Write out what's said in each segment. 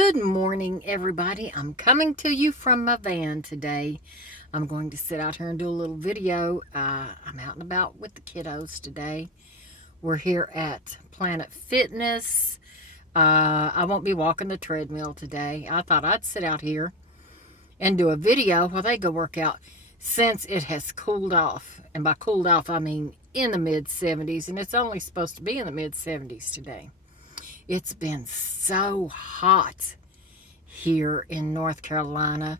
Good morning, everybody. I'm coming to you from my van today. I'm going to sit out here and do a little video. I'm out and about with the kiddos today. We're here at Planet Fitness. I won't be walking the treadmill today. I thought I'd sit out here and do a video while they go work out since it has cooled off. And by cooled off, I mean in the mid-70s, and it's only supposed to be in the mid-70s today. It's been so hot here in North Carolina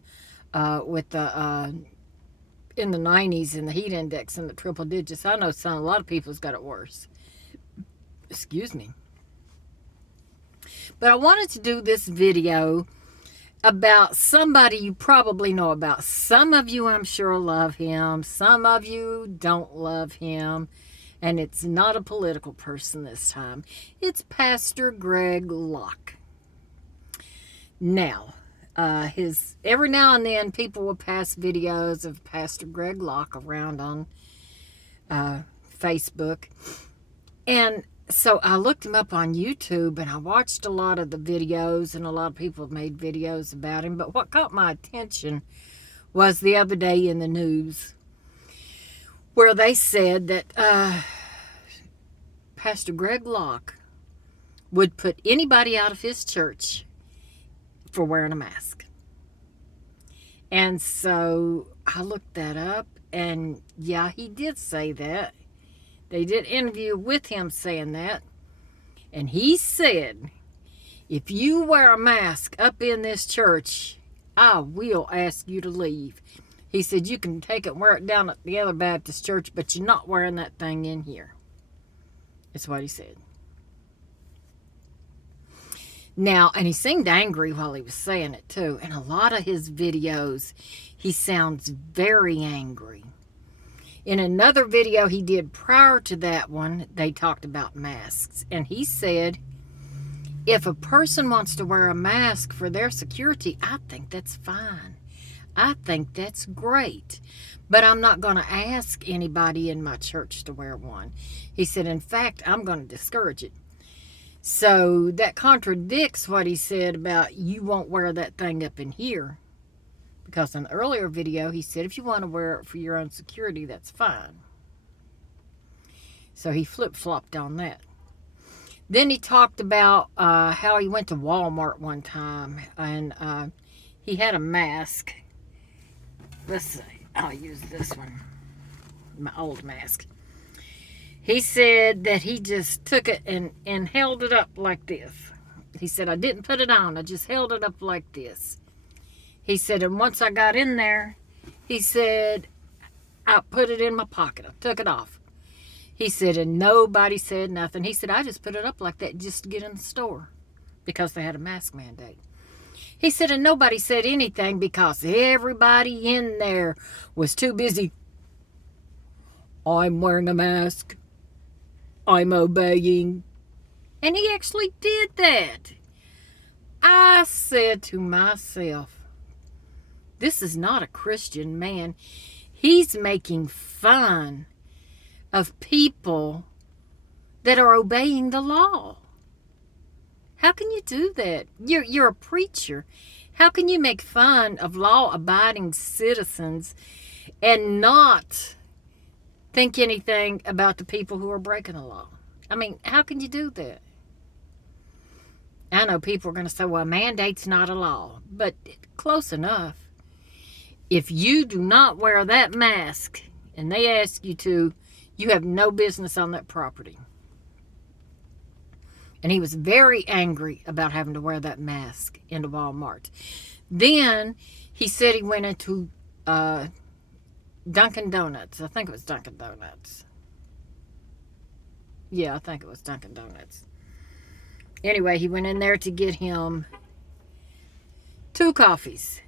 with the in the 90s and the heat index in the triple digits. I know a lot of people's got it worse. Excuse me. But I wanted to do this video about somebody you probably know about. Some of you, I'm sure, love him. Some of you don't love him. And it's not a political person this time. It's Pastor Greg Locke. Now, every now and then people will pass videos of Pastor Greg Locke around on Facebook. And so I looked him up on YouTube and I watched a lot of the videos, and a lot of people have made videos about him. But what caught my attention was the other day in the news, where they said that Pastor Greg Locke would put anybody out of his church for wearing a mask. And so I looked that up, and yeah, he did say that. They did an interview with him saying that. And he said, if you wear a mask up in this church, I will ask you to leave. He said, you can take it and wear it down at the other Baptist church, but you're not wearing that thing in here. That's what he said. Now, and he seemed angry while he was saying it too. In a lot of his videos, he sounds very angry. In another video he did prior to that one, they talked about masks. And he said, if a person wants to wear a mask for their security, I think that's fine. I think that's great, but I'm not going to ask anybody in my church to wear one. He said, in fact, I'm going to discourage it. So that contradicts what he said about you won't wear that thing up in here. Because in an earlier video, he said, if you want to wear it for your own security, that's fine. So he flip-flopped on that. Then he talked about how he went to Walmart one time, and he had a mask. Let's see. I'll use this one. My old mask. He said that he just took it and held it up like this. He said, I didn't put it on. I just held it up like this. He said, and once I got in there, he said, I put it in my pocket. I took it off. He said, and nobody said nothing. He said, I just put it up like that just to get in the store because they had a mask mandate. He said, and nobody said anything because everybody in there was too busy. I'm wearing a mask. I'm obeying. And he actually did that. I said to myself, this is not a Christian man. He's making fun of people that are obeying the law. How can you do that? You're a preacher. How can you make fun of law-abiding citizens and not think anything about the people who are breaking the law? I mean, how can you do that? I know people are going to say, well, a mandate's not a law, but close enough. If you do not wear that mask and they ask you to, you have no business on that property. And he was very angry about having to wear that mask into Walmart. Then he said he went into Dunkin Donuts. I think it was Dunkin Donuts. Yeah, I think it was Dunkin Donuts. Anyway, he went in there to get him 2 coffees,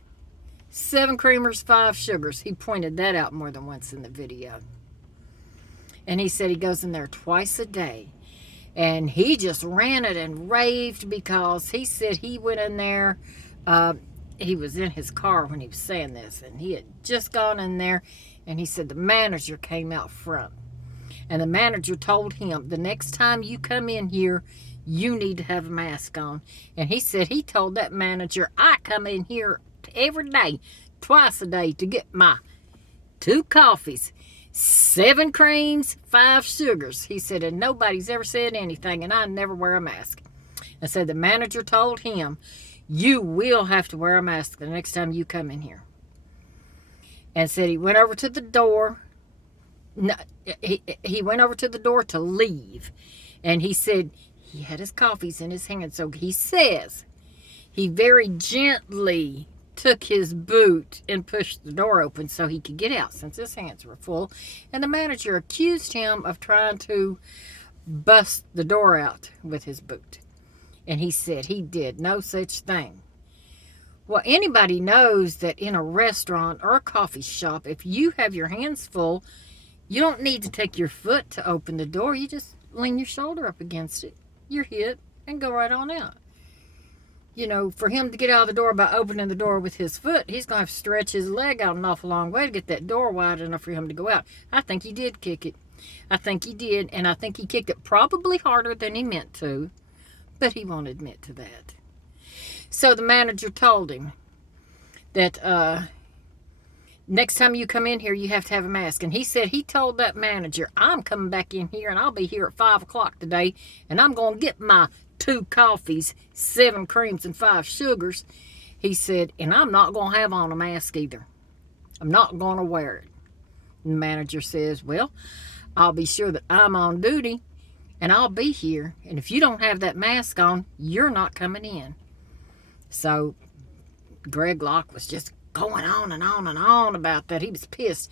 7 creamers, 5 sugars. He pointed that out more than once in the video. And he said he goes in there twice a day. And he just ranted and raved because he said he went in there. He was in his car when he was saying this. And he had just gone in there. And he said the manager came out front. And the manager told him, the next time you come in here, you need to have a mask on. And he said he told that manager, I come in here every day, twice a day, to get my 2 coffees, 7 creams, 5 sugars. He said, and nobody's ever said anything, and I never wear a mask. And said the manager told him, you will have to wear a mask the next time you come in here. And said he went over to the door. No, he went over to the door to leave. And he said he had his coffees in his hand. So he says he very gently took his boot and pushed the door open so he could get out since his hands were full. And the manager accused him of trying to bust the door out with his boot. And he said he did no such thing. Well, anybody knows that in a restaurant or a coffee shop, if you have your hands full, you don't need to take your foot to open the door. You just lean your shoulder up against it. You're hit and go right on out. You know, for him to get out of the door by opening the door with his foot, he's going to have to stretch his leg out an awful long way to get that door wide enough for him to go out. I think he did kick it. I think he did, and I think he kicked it probably harder than he meant to, but he won't admit to that. So the manager told him that next time you come in here, you have to have a mask. And he said he told that manager, I'm coming back in here, and I'll be here at 5 o'clock today, and I'm going to get my 2 coffees, 7 creams, and 5 sugars. He said, and I'm not going to have on a mask either. I'm not going to wear it. And the manager says, well, I'll be sure that I'm on duty, and I'll be here. And if you don't have that mask on, you're not coming in. So Greg Locke was just going on and on and on about that. He was pissed.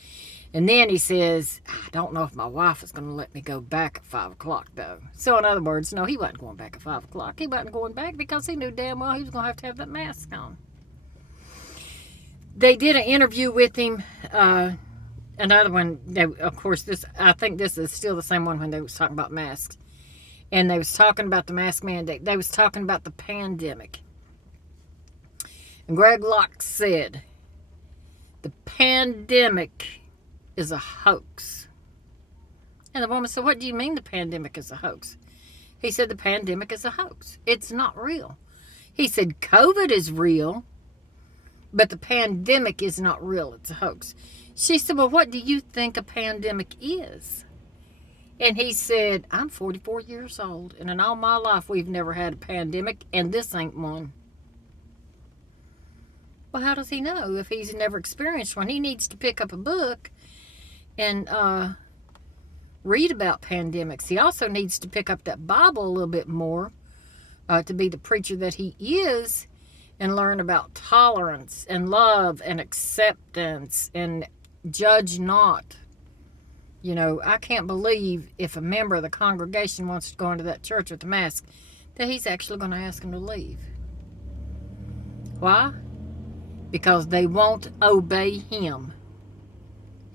And then he says, I don't know if my wife is going to let me go back at 5 o'clock, though. So in other words, no, he wasn't going back at 5 o'clock. He wasn't going back because he knew damn well he was going to have that mask on. They did an interview with him. Another one, of course, I think this is still the same one when they was talking about masks. And they was talking about the mask mandate. They was talking about the pandemic. And Greg Locke said, the pandemic is a hoax. And the woman said, what do you mean the pandemic is a hoax? He said, the pandemic is a hoax. It's not real. He said, COVID is real, but the pandemic is not real. It's a hoax. She said, well, what do you think a pandemic is? And he said, I'm 44 years old, and in all my life, we've never had a pandemic, and this ain't one. Well, how does he know if he's never experienced one? He needs to pick up a book and read about pandemics. He also needs to pick up that Bible a little bit more to be the preacher that he is and learn about tolerance and love and acceptance and judge not. You know, I can't believe if a member of the congregation wants to go into that church with a mask that he's actually going to ask him to leave. Why? Because they won't obey him.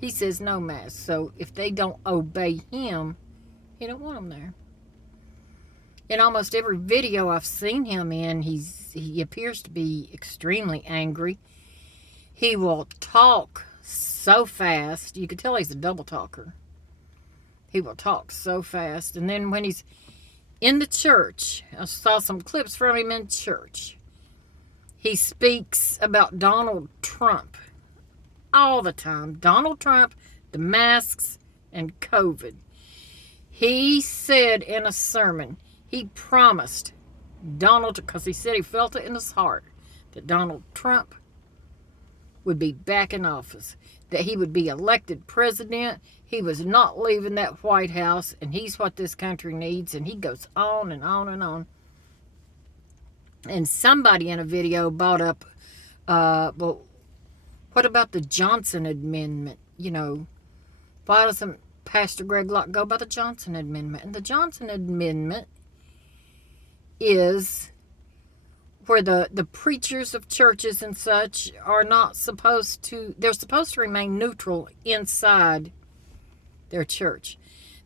He says no mask. So if they don't obey him, he don't want them there. In almost every video I've seen him in, he appears to be extremely angry. He will talk so fast. You can tell he's a double talker. He will talk so fast. And then when he's in the church, I saw some clips from him in church. He speaks about Donald Trump all the time. Donald Trump, the masks, and COVID. He said in a sermon, he promised Donald, because he said he felt it in his heart, that Donald Trump would be back in office, that he would be elected president. He was not leaving that White House, and he's what this country needs. And he goes on and on and on. And somebody in a video brought up, well, what about the Johnson Amendment? You know, why doesn't Pastor Greg Locke go by the Johnson Amendment? And the Johnson Amendment is where the preachers of churches and such are not supposed to, they're supposed to remain neutral inside their church.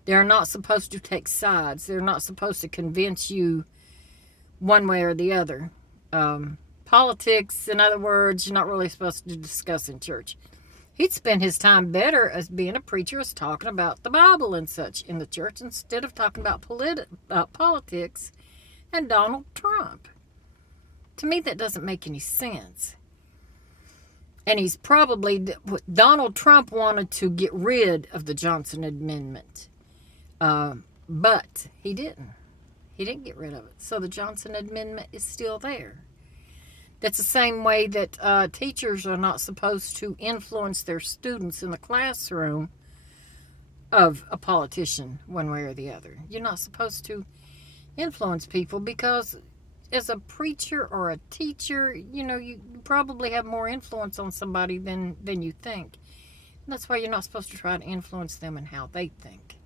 They're not supposed to take sides. They're not supposed to convince you one way or the other. Politics, in other words, you're not really supposed to discuss in church. He'd spend his time better as being a preacher, as talking about the Bible and such in the church, instead of talking about politics and Donald Trump. To me, that doesn't make any sense. And he's probably, Donald Trump wanted to get rid of the Johnson Amendment. But he didn't. He didn't get rid of it. So the Johnson Amendment is still there. That's the same way that teachers are not supposed to influence their students in the classroom of a politician one way or the other. You're not supposed to influence people because as a preacher or a teacher, you probably have more influence on somebody than you think. And that's why you're not supposed to try to influence them in how they think.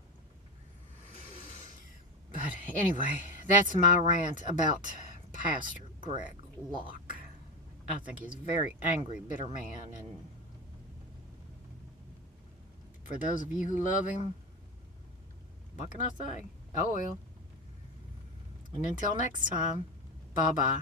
But anyway, that's my rant about Pastor Greg Locke. I think he's a very angry, bitter man. And for those of you who love him, what can I say? Oh well. And until next time, bye-bye.